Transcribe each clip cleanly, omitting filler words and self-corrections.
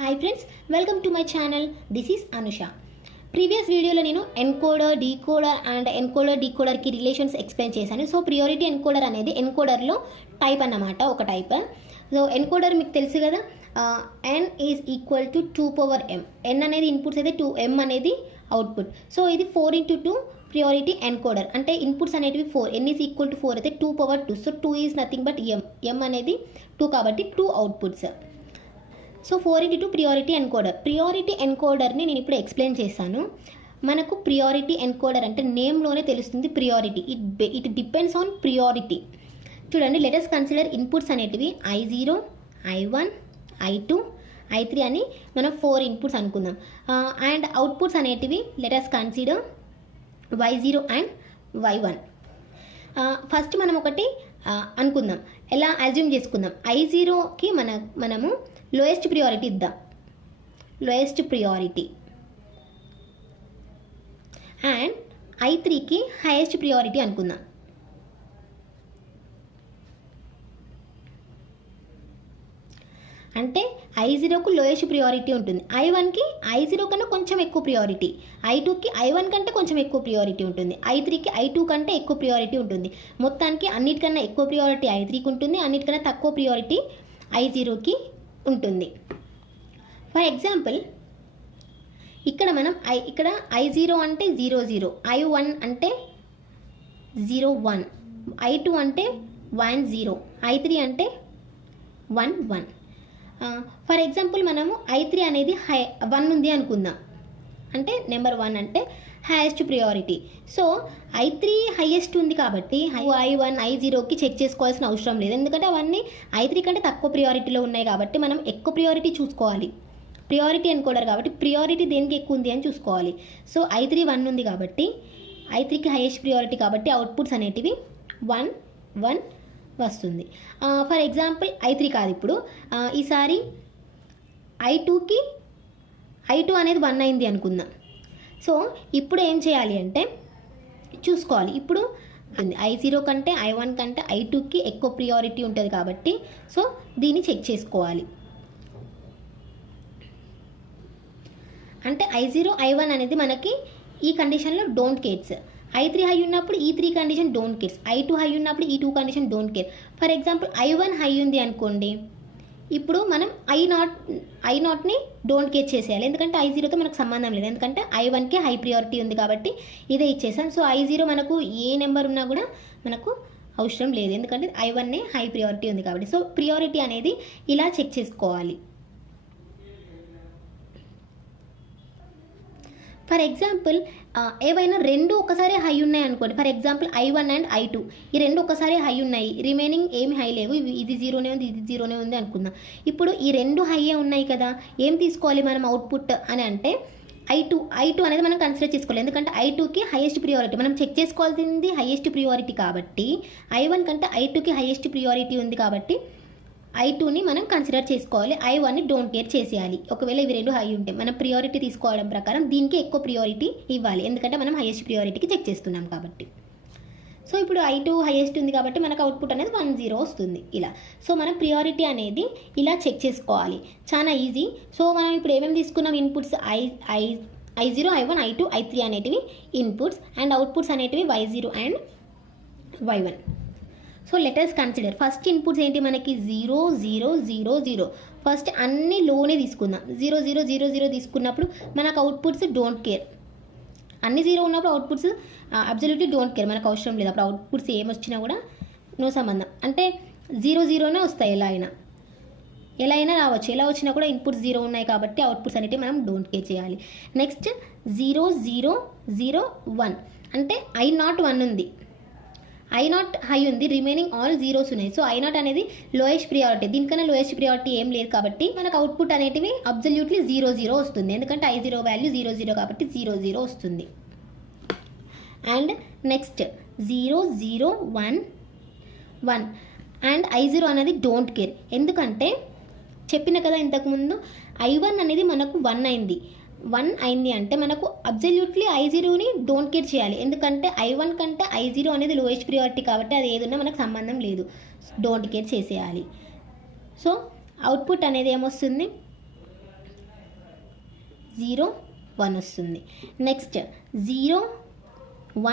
Hi friends, welcome to my channel. This is Anusha. Previous వీడియోలో నేను encoder, decoder and డీకోడర్కి relations explain చేశాను. So priority encoder అనేది ఎన్కోడర్లో టైప్ అన్నమాట, ఒక టైప్. సో ఎన్కోడర్ మీకు తెలుసు కదా, n is equal to 2 n అనేది ఇన్పుట్స్ అయితే 2m అనేది అవుట్పుట్. సో ఇది 4 × 2 ప్రియారిటీ ఎన్కోడర్. అంటే ఇన్పుట్స్ అనేటివి 4, n ఈజ్ ఈక్వల్ టు 4 అయితే 2 so 2 is nothing but m అనేది 2 కాబట్టి 2 outputs. So 4 × 2 priority encoder. Priority ఎన్కోడర్ని నేను ఇప్పుడు ఎక్స్ప్లెయిన్ చేశాను. మనకు ప్రియారిటీ ఎన్కోడర్ అంటే నేమ్లోనే తెలుస్తుంది priority. It depends on priority. చూడండి, లెట్ us కన్సిడర్ ఇన్పుట్స్ అనేటివి I0, I1, I2, I3 అని మనం 4 ఇన్పుట్స్ అనుకుందాం. అండ్ అవుట్పుట్స్ అనేటివి let us consider Y0 and Y1. First మనం ఒకటి అనుకుందాం, ఎలా అజ్యూమ్ చేసుకుందాం. I0కి మనము లోయెస్ట్ ప్రియారిటీ ఇద్దాం, లోయెస్ట్ ప్రియారిటీ. అండ్ I3కి హైయెస్ట్ ప్రియారిటీ అనుకుందాం. అంటే I0కు లోయెస్ట్ ప్రియారిటీ ఉంటుంది, I1కి I0 కన్నా కొంచెం ఎక్కువ ప్రియారిటీ, I2కి I1 కంటే కొంచెం ఎక్కువ ప్రియారిటీ ఉంటుంది, I3కి I2 కంటే ఎక్కువ ప్రియారిటీ ఉంటుంది. మొత్తానికి అన్నిటికన్నా ఎక్కువ ప్రియారిటీ I3కి ఉంటుంది, అన్నిటికన్నా తక్కువ ప్రియారిటీ I0కి ఉంటుంది. ఫర్ ఎగ్జాంపుల్ ఇక్కడ మనం ఇక్కడ I0 అంటే 0 0, I1 అంటే 0 1, I2 అంటే 1 0, I3 అంటే 1 1. ఫర్ ఎగ్జాంపుల్ మనము I3 అనేది 1 ఉంది అనుకుందాం. అంటే నెంబర్ 1 అంటే highest priority. So I3 highest ఉంది కాబట్టి I1 I0కి చెక్ చేసుకోవాల్సిన అవసరం లేదు, ఎందుకంటే అవన్నీ I3 కంటే తక్కువ ప్రియారిటీలో ఉన్నాయి కాబట్టి మనం ఎక్కువ ప్రియారిటీ చూసుకోవాలి. ప్రియారిటీ ఎన్కోడర్ కాబట్టి ప్రియారిటీ దేనికి ఎక్కువ ఉంది అని చూసుకోవాలి. సో I3 1 ఉంది కాబట్టి I3కి హైయెస్ట్ ప్రియారిటీ కాబట్టి అవుట్పుట్స్ అనేటివి 1 1 వస్తుంది. ఫర్ ఎగ్జాంపుల్ I3 కాదు, ఇప్పుడు ఈసారి I2 అనేది 1 అయింది అనుకుందాం. సో ఇప్పుడు ఏం చేయాలి అంటే చూసుకోవాలి. ఇప్పుడు I0 కంటే I1 కంటే I2కి ఎక్కువ ప్రియారిటీ ఉంటుంది కాబట్టి సో దీన్ని చెక్ చేసుకోవాలి. అంటే I0 I1 అనేది మనకి ఈ కండిషన్లో డోంట్ కేర్స్. I3 హై ఉన్నప్పుడు ఈ3 condition don't cares, I2 high ఉన్నప్పుడు ఈ2 condition don't care. For example I1 high ఉంది అనుకోండి, ఇప్పుడు మనం I0ని డోంట్ కేర్ చేసేయాలి, ఎందుకంటే I0తో మనకు సంబంధం లేదు, ఎందుకంటే I1కి హై ప్రియారిటీ ఉంది కాబట్టి ఇదే ఇచ్చేసాం. సో I0 మనకు ఏ నెంబర్ ఉన్నా కూడా మనకు అవసరం లేదు, ఎందుకంటే I1నే హై ప్రియారిటీ ఉంది కాబట్టి. సో ప్రియారిటీ అనేది ఇలా చెక్ చేసుకోవాలి. ఫర్ ఎగ్జాంపుల్ ఏవైనా రెండు ఒకసారి హై ఉన్నాయి అనుకోండి. For example I1 and I2 ఈ రెండు ఒకసారి హై ఉన్నాయి, రిమైనింగ్ ఏమి హై లేవు, ఇది 0నే ఉంది, ఇది 0నే ఉంది అనుకుందాం. ఇప్పుడు ఈ రెండు హైయే ఉన్నాయి కదా, ఏం తీసుకోవాలి మనం అవుట్పుట్ అని అంటే I2 అనేది మనం కన్సిడర్ చేసుకోవాలి, ఎందుకంటే I2కి హైయెస్ట్ ప్రియారిటీ. మనం చెక్ చేసుకోవాల్సింది హైయెస్ట్ ప్రియారిటీ కాబట్టి I1 కంటే I2కి హైయెస్ట్ ప్రియారిటీ ఉంది కాబట్టి I2ని మనం కన్సిడర్ చేసుకోవాలి, I1ని డోంట్ కేర్ చేసేయాలి. ఒకవేళ ఇవి రెండు హై ఉంటే మనం ప్రియారిటీ తీసుకోవడం ప్రకారం దీనికి ఎక్కువ ప్రియారిటీ ఇవ్వాలి, ఎందుకంటే మనం హైయెస్ట్ ప్రియారిటీకి చెక్ చేస్తున్నాం కాబట్టి. సో ఇప్పుడు I2 హైయెస్ట్ ఉంది కాబట్టి మనకు అవుట్పుట్ అనేది 1 0 వస్తుంది ఇలా. సో మనం ప్రియారిటీ అనేది ఇలా చెక్ చేసుకోవాలి, చాలా ఈజీ. సో మనం ఇప్పుడు ఏమేమి తీసుకున్నాం, inputs I0 I1 I2 I3 అనేటివి ఇన్పుట్స్, అండ్ అవుట్పుట్స్ అనేటివి Y0 and Y1. So let us consider first inputs ఏంటి మనకి 0 0 0 0. ఫస్ట్ అన్ని లోనే తీసుకుందాం. 0 0 0 0 తీసుకున్నప్పుడు మనకు అవుట్పుట్స్ డోంట్ కేర్. అన్ని 0 ఉన్నప్పుడు అవుట్పుట్స్ అబ్సల్యూట్లీ డోంట్ కేర్, మనకు అవసరం లేదు. అప్పుడు అవుట్పుట్స్ ఏమొచ్చినా కూడా నో సంబంధం, అంటే 0 0నే వస్తాయి. ఎలా అయినా రావచ్చు, ఎలా వచ్చినా కూడా ఇన్పుట్స్ 0 ఉన్నాయి కాబట్టి అవుట్పుట్స్ అనేవి మనం డోంట్ కేర్ చేయాలి. నెక్స్ట్ 0 0 0 1 అంటే I0 1 ఉంది, I0 హై ఉంది, రిమైనింగ్ ఆల్ జీరోస్ ఉన్నాయి. సో I0 అనేది లోయెస్ట్ ప్రియారిటీ, దీనికన్నా లోయెస్ట్ ప్రియారిటీ ఏం లేదు కాబట్టి మనకు అవుట్పుట్ అనేటివి అబ్సల్యూట్లీ 0 0 వస్తుంది, ఎందుకంటే I0 వాల్యూ 0 0 కాబట్టి 0 0 వస్తుంది. అండ్ నెక్స్ట్ 0 0 1 1 అండ్ I0 అనేది డోంట్ కేర్, ఎందుకంటే చెప్పిన కదా ఇంతకుముందు I1 అనేది మనకు 1 అయింది అంటే మనకు అబ్సల్యూట్లీ I0ని డోంట్ కేర్ చేయాలి, ఎందుకంటే I1 కంటే I0 అనేది లోయెస్ట్ ప్రియారిటీ కాబట్టి అది ఏదున్నా మనకు సంబంధం లేదు, డోంట్ కేర్ చేసేయాలి. సో అవుట్పుట్ అనేది ఏమొస్తుంది 0 1 వస్తుంది. Next 0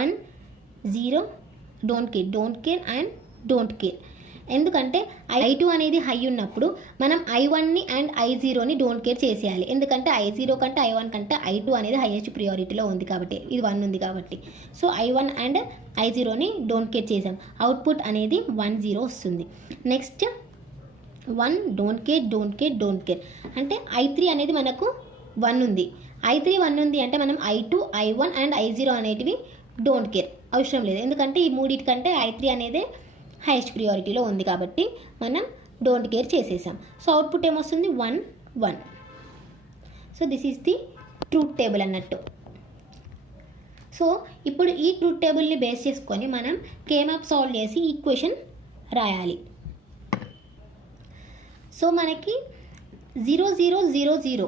1 0 don't care and don't care. ఎందుకంటే I2 అనేది హై ఉన్నప్పుడు మనం I1ని అండ్ I0ని డోంట్ కేర్ చేసేయాలి. ఎందుకంటే I0 కంటే I1 కంటే I2 అనేది హైయెస్ట్ ప్రియారిటీలో ఉంది కాబట్టి, ఇది 1 ఉంది కాబట్టి. సో I1 అండ్ I0ని డోంట్ కేర్ చేసాం. అవుట్పుట్ అనేది 1 0 వస్తుంది. నెక్స్ట్ 1 డోంట్ కేర్ అంటే I3 అనేది మనకు 1 ఉంది. I3 1 ఉంది అంటే మనం I2 I1 అండ్ I0 అనేటివి డోంట్ కేర్ అవసరం లేదు. ఎందుకంటే ఈ మూడింటికంటే I3 అనేది హైయెస్ట్ ప్రియారిటీలో ఉంది కాబట్టి మనం డోంట్ కేర్ చేసేసాం. సో అవుట్పుట్ ఏమొస్తుంది 1 1. So this is the truth table అన్నట్టు. సో ఇప్పుడు ఈ ట్రూత్ టేబుల్ని బేస్ చేసుకొని మనం కేమాప్ సాల్వ్ చేసి ఈక్వేషన్ రాయాలి. సో మనకి 0 0 0 0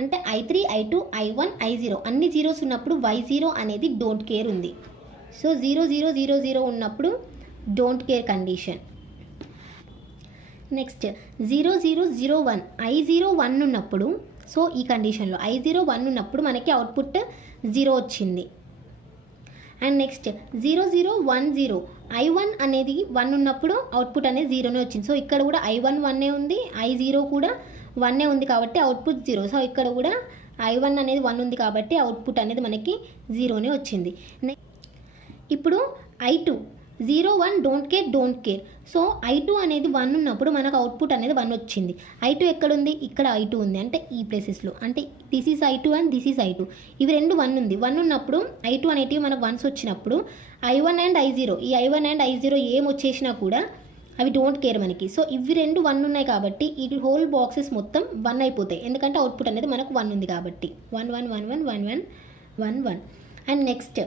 అంటే I3 I2 I1 I0 అన్ని జీరోస్ ఉన్నప్పుడు Y0 అనేది డోంట్ కేర్ ఉంది. సో 0 0 0 0 ఉన్నప్పుడు don't care condition. Next 0 0 0 1 I0 1 ఉన్నప్పుడు, సో ఈ కండిషన్లో I0 1 ఉన్నప్పుడు మనకి అవుట్పుట్ 0 వచ్చింది. అండ్ నెక్స్ట్ 0 0 1 0 I1 అనేది 1 ఉన్నప్పుడు అవుట్పుట్ అనేది 0నే వచ్చింది. సో ఇక్కడ కూడా I1 1 ఉంది, I0 కూడా 1 ఉంది కాబట్టి అవుట్పుట్ 0. సో ఇక్కడ కూడా I1 అనేది 1 ఉంది కాబట్టి అవుట్పుట్ అనేది మనకి 0నే వచ్చింది. ఇప్పుడు I2 0 1 don't care. So I2 అనేది 1 ఉన్నప్పుడు మనకు అవుట్పుట్ అనేది 1 వచ్చింది. I2 ఎక్కడుంది? ఇక్కడ I2 ఉంది, అంటే ఈ ప్లేసెస్లో, అంటే this is I2 and this is I2. ఇవి రెండు 1 ఉంది. 1 ఉన్నప్పుడు I2 అనేటివి మనకు 1s వచ్చినప్పుడు I1 అండ్ I0, ఈ I1 అండ్ I0 ఏం వచ్చేసినా కూడా అవి డోంట్ కేర్ మనకి. సో ఇవి రెండు 1 ఉన్నాయి కాబట్టి ఈ హోల్ బాక్సెస్ మొత్తం 1 అయిపోతాయి. ఎందుకంటే అవుట్పుట్ అనేది మనకు 1 ఉంది కాబట్టి 1 1 1 1 1 1 1 1. అండ్ నెక్స్ట్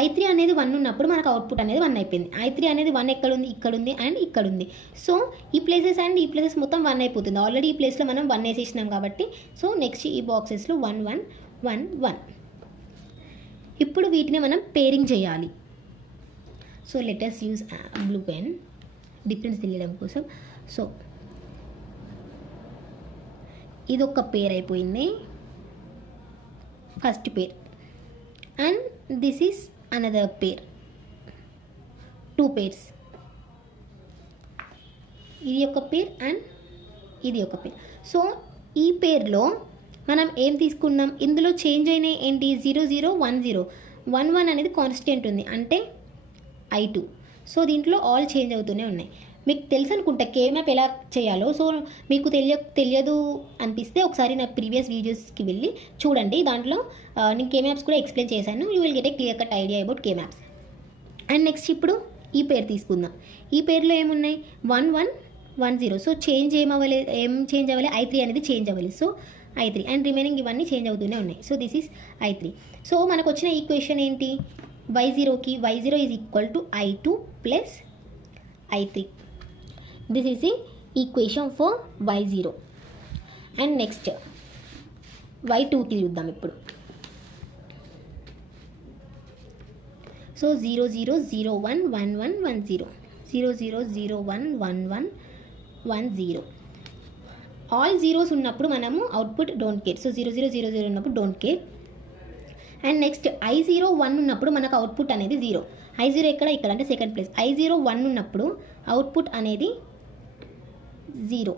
I3 అనేది 1 ఉన్నప్పుడు మనకు అవుట్పుట్ అనేది 1 అయిపోయింది. I3 అనేది 1 ఎక్కడుంది? ఇక్కడుంది అండ్ ఇక్కడుంది. సో ఈ ప్లేసెస్ అండ్ ఈ ప్లేసెస్ మొత్తం 1 అయిపోతుంది. ఆల్రెడీ ఈ ప్లేస్లో మనం 1 వేసేసినాం కాబట్టి. సో నెక్స్ట్ ఈ బాక్సెస్లో 1 1 1 1. ఇప్పుడు వీటిని మనం పేరింగ్ చేయాలి. So let us use blue pen difference తెలియడం కోసం. సో ఇది ఒక పేర్ అయిపోయింది, first pair. And this is another pair, 2 pairs. ఇది ఒక పేర్ అండ్ ఇది ఒక పేర్. సో ఈ పేర్లో మనం ఏం తీసుకున్నాం? ఇందులో చేంజ్ అయినాయి ఏంటి? 0 0 1 0 1 1 అనేది కాన్స్టెంట్ ఉంది, అంటే I2. సో దీంట్లో ఆల్ చేంజ్ అవుతూనే ఉన్నాయి. మీకు తెలుసు అనుకుంటా కేమాప్ ఎలా చేయాలో. సో మీకు తెలియదు అనిపిస్తే ఒకసారి నా ప్రీవియస్ వీడియోస్కి వెళ్ళి చూడండి. దాంట్లో నేను కేమాప్స్ కూడా ఎక్స్ప్లెయిన్ చేశాను. You will get a clear cut idea about K maps. And next ఇప్పుడు ఈ పేరు తీసుకుందాం. ఈ పేరులో ఏమున్నాయి? 1 1 1 0. సో ఏం చేంజ్ అవ్వాలి? I3 అనేది చేంజ్ అవ్వాలి. సో I3 అండ్ రిమైనింగ్ ఇవన్నీ చేంజ్ అవుతూనే ఉన్నాయి. So this is I3. So మనకు వచ్చిన ఈక్వేషన్ ఏంటి? Y0కి Y0 is equal to I2 plus I3. This is the equation for Y0. And next Y2కి చూద్దాం ఇప్పుడు. సో 0 0 0 1 1 1 1 0 0 0 0 1 1 1 1 0. ఆల్ జీరోస్ ఉన్నప్పుడు మనము అవుట్పుట్ డోంట్ కేర్. సో 0 0 0 0 ఉన్నప్పుడు don't care. And next I0 1 ఉన్నప్పుడు మనకు అవుట్పుట్ అనేది 0. I0 ఎక్కడ? ఇక్కడ, అంటే సెకండ్ ప్లేస్. I0 1 ఉన్నప్పుడు అవుట్పుట్ అనేది 0.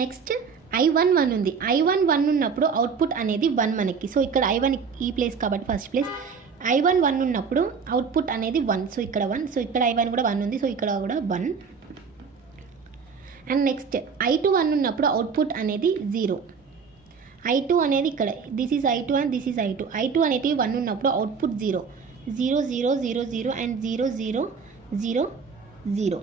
నెక్స్ట్ I1 1 ఉంది. I1 1 ఉన్నప్పుడు అవుట్పుట్ అనేది 1 మనకి. సో ఇక్కడ I1 ఈ ప్లేస్ కాబట్టి ఫస్ట్ ప్లేస్. I1 1 ఉన్నప్పుడు అవుట్పుట్ అనేది 1. సో ఇక్కడ 1. సో ఇక్కడ I1 కూడా 1 ఉంది. సో ఇక్కడ కూడా 1. అండ్ నెక్స్ట్ I2 1 ఉన్నప్పుడు అవుట్పుట్ అనేది 0. I2 అనేది ఇక్కడ, this is I2 and this is I2. I2 అనేటివి 1 ఉన్నప్పుడు అవుట్పుట్ 0 0 0 0 0 అండ్ 0 0 0 0.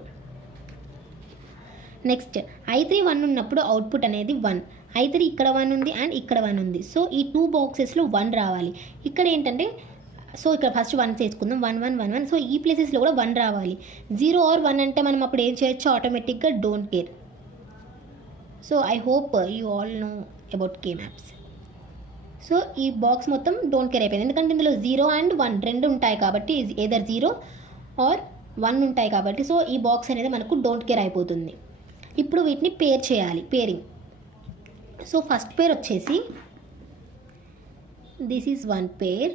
నెక్స్ట్ I3 1 ఉన్నప్పుడు అవుట్పుట్ అనేది 1. I3 ఇక్కడ 1 ఉంది అండ్ ఇక్కడ 1 ఉంది. సో ఈ 2 బాక్సెస్లో 1 రావాలి. ఇక్కడ ఏంటంటే, సో ఇక్కడ ఫస్ట్ 1 చేసుకుందాం. 1 1 1 1. సో ఈ ప్లేసెస్లో కూడా 1 రావాలి. 0 ఆర్ 1 అంటే మనం అప్పుడు ఏం చేయొచ్చు? ఆటోమేటిక్గా don't care. So I hope you all know about K maps. So ఈ బాక్స్ మొత్తం డోంట్ కేర్ అయిపోయింది. ఎందుకంటే ఇందులో 0 అండ్ 1 రెండు ఉంటాయి కాబట్టి, ఏదర్ 0 ఆర్ 1 ఉంటాయి కాబట్టి, సో ఈ బాక్స్ అనేది మనకు డోంట్ కేర్ అయిపోతుంది. ఇప్పుడు వీటిని పేర్ చేయాలి, పేరింగ్. సో ఫస్ట్ పేర్ వచ్చేసి దిస్ ఈజ్ వన్ పేర్,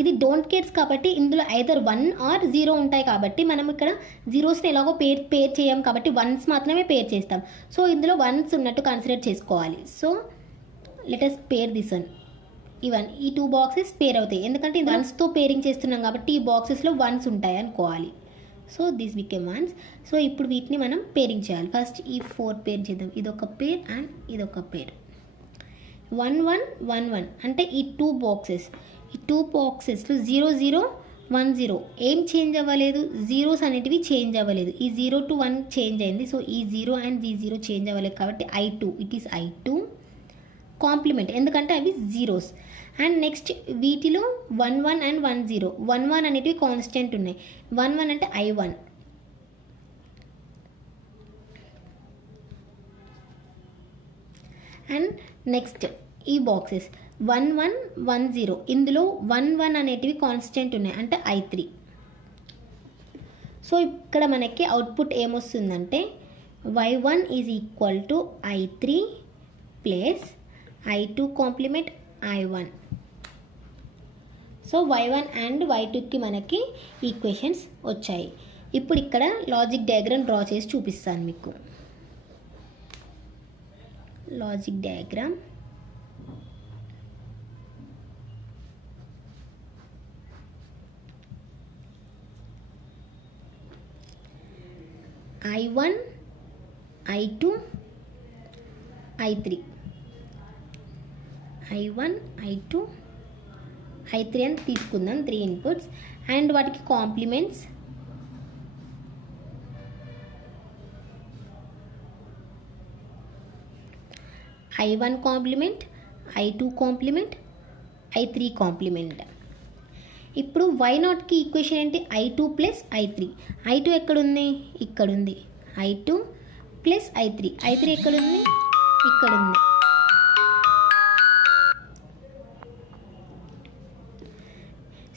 ఇది డోంట్ కేర్స్ కాబట్టి ఇందులో ఐదర్ 1 ఆర్ 0 ఉంటాయి కాబట్టి మనం ఇక్కడ జీరోస్ని ఎలాగో పేర్ చేయం కాబట్టి వన్స్ మాత్రమే పేర్ చేస్తాం. సో ఇందులో వన్స్ ఉన్నట్టు కన్సిడర్ చేసుకోవాలి. So let us pair this one. ఈ 2 బాక్సెస్ పేర్ అవుతాయి ఎందుకంటే ఇది వన్స్తో పేరింగ్ చేస్తున్నాం కాబట్టి ఈ బాక్సెస్లో వన్స్ ఉంటాయి అనుకోవాలి. So this became once. So ఇప్పుడు వీటిని మనం పేరింగ్ చేయాలి. ఫస్ట్ ఈ 4 పేర్ చేద్దాం. ఇదొక పేర్ అండ్ ఇదొక పేర్. 1 1 1 1 అంటే ఈ 2 బాక్సెస్లో 0 0 1 0 ఏం చేంజ్ అవ్వలేదు, జీరోస్ అనేటివి చేంజ్ అవ్వలేదు. ఈ 0 to 1 చేంజ్ అయింది. సో ఈ 0 అండ్ ఈ 0 చేంజ్ అవ్వలేదు కాబట్టి I2 it is I2 complement ఎందుకంటే అవి జీరోస్. అండ్ నెక్స్ట్ వీటిలో 1 1 అండ్ 1 0 1 1 అనేటివి కాన్స్టెంట్ ఉన్నాయి. 1 1 అంటే I1. అండ్ నెక్స్ట్ ఈ బాక్సెస్ 1 1 1 0 ఇందులో 1 1 అనేటివి కాన్స్టెంట్ ఉన్నాయి అంటే I3. సో ఇక్కడ మనకి అవుట్పుట్ ఏమొస్తుందంటే Y1 is equal to I3 plus I2 complement I1. So Y1 and Y2కి మనకి ఈక్వేషన్స్ వచ్చాయి. ఇప్పుడు ఇక్కడ లాజిక్ డయాగ్రామ్ డ్రా చేసి చూపిస్తాను మీకు. Logic diagram I1 I2 I3 I1 I2 I3 అని తీసుకుందాం 3 ఇన్పుట్స్ అండ్ వాటికి complements I1 complement I2 complement I3 complement. ఇప్పుడు Y0కి ఈక్వేషన్ ఏంటి I2 ప్లస్ I3. I2 ఎక్కడుంది ఇక్కడుంది. I2 ప్లస్ I3 ఎక్కడుంది ఇక్కడుంది.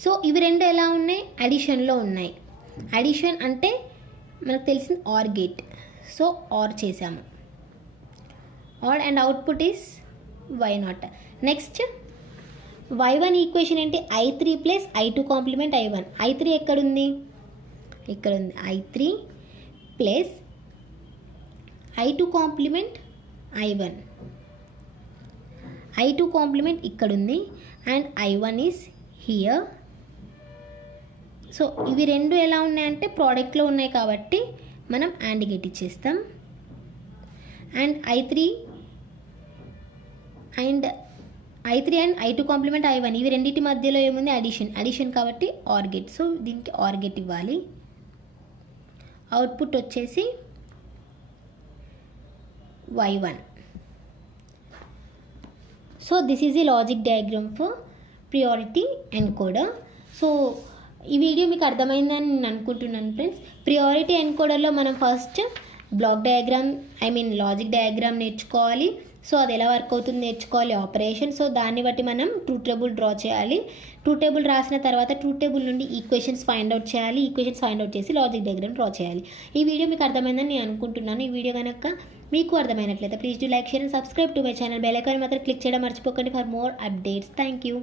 సో ఇవి రెండు ఎలా ఉన్నాయి అడిషన్లో ఉన్నాయి. అడిషన్ అంటే మనకు తెలిసిన ఆర్ గేట్. సో ఆర్ చేసాము OR and output is Y0. Next Y1 equation ఏంటి I3 plus I2 complement I1. I3 ఎక్కడుంది ఇక్కడుంది. I3 plus I2 complement I1. I2 complement ఇక్కడుంది and I1 is here. So ఇవి రెండు ఎలా ఉన్నాయంటే ప్రోడక్ట్లో ఉన్నాయి కాబట్టి మనం AND గేట్ ఇచ్చేస్తాం. And I3 and I2 complement I1 ఇవి రెండింటి మధ్యలో ఏముంది అడిషన్ కాబట్టి ఆర్ గేట్. సో దీనికి ఆర్ గేట్ ఇవ్వాలి. అవుట్పుట్ వచ్చేసి Y1. So this is the logic diagram for priority encoder. So ఈ వీడియో మీకు అర్థమైందని నేను అనుకుంటున్నాను ఫ్రెండ్స్. ప్రియారిటీ ఎన్కోడర్లో మనం first block diagram logic diagram నేర్చుకోవాలి. సో అది ఎలా వర్క్ అవుతుంది నేర్చుకోవాలి ఆపరేషన్. సో దాన్ని బట్టి మనం ట్రూత్ టేబుల్ డ్రా చేయాలి. ట్రూత్ టేబుల్ రాసిన తర్వాత ట్రూత్ టేబుల్ నుండి ఈక్వేషన్స్ ఫైండ్ అవుట్ చేయాలి. ఈక్వేషన్స్ ఫైండ్ అవుట్ చేసి లాజిక్ డయాగ్రామ్ డ్రా చేయాలి. ఈ వీడియో మీకు అర్థమైందని నేను అనుకుంటున్నాను. ఈ వీడియో కనుక మీకు అర్థమైనట్లయితే please do like share and subscribe to my channel. Bell icon మాత్రం క్లిక్ చేయడం మర్చిపోకండి for more updates. Thank you.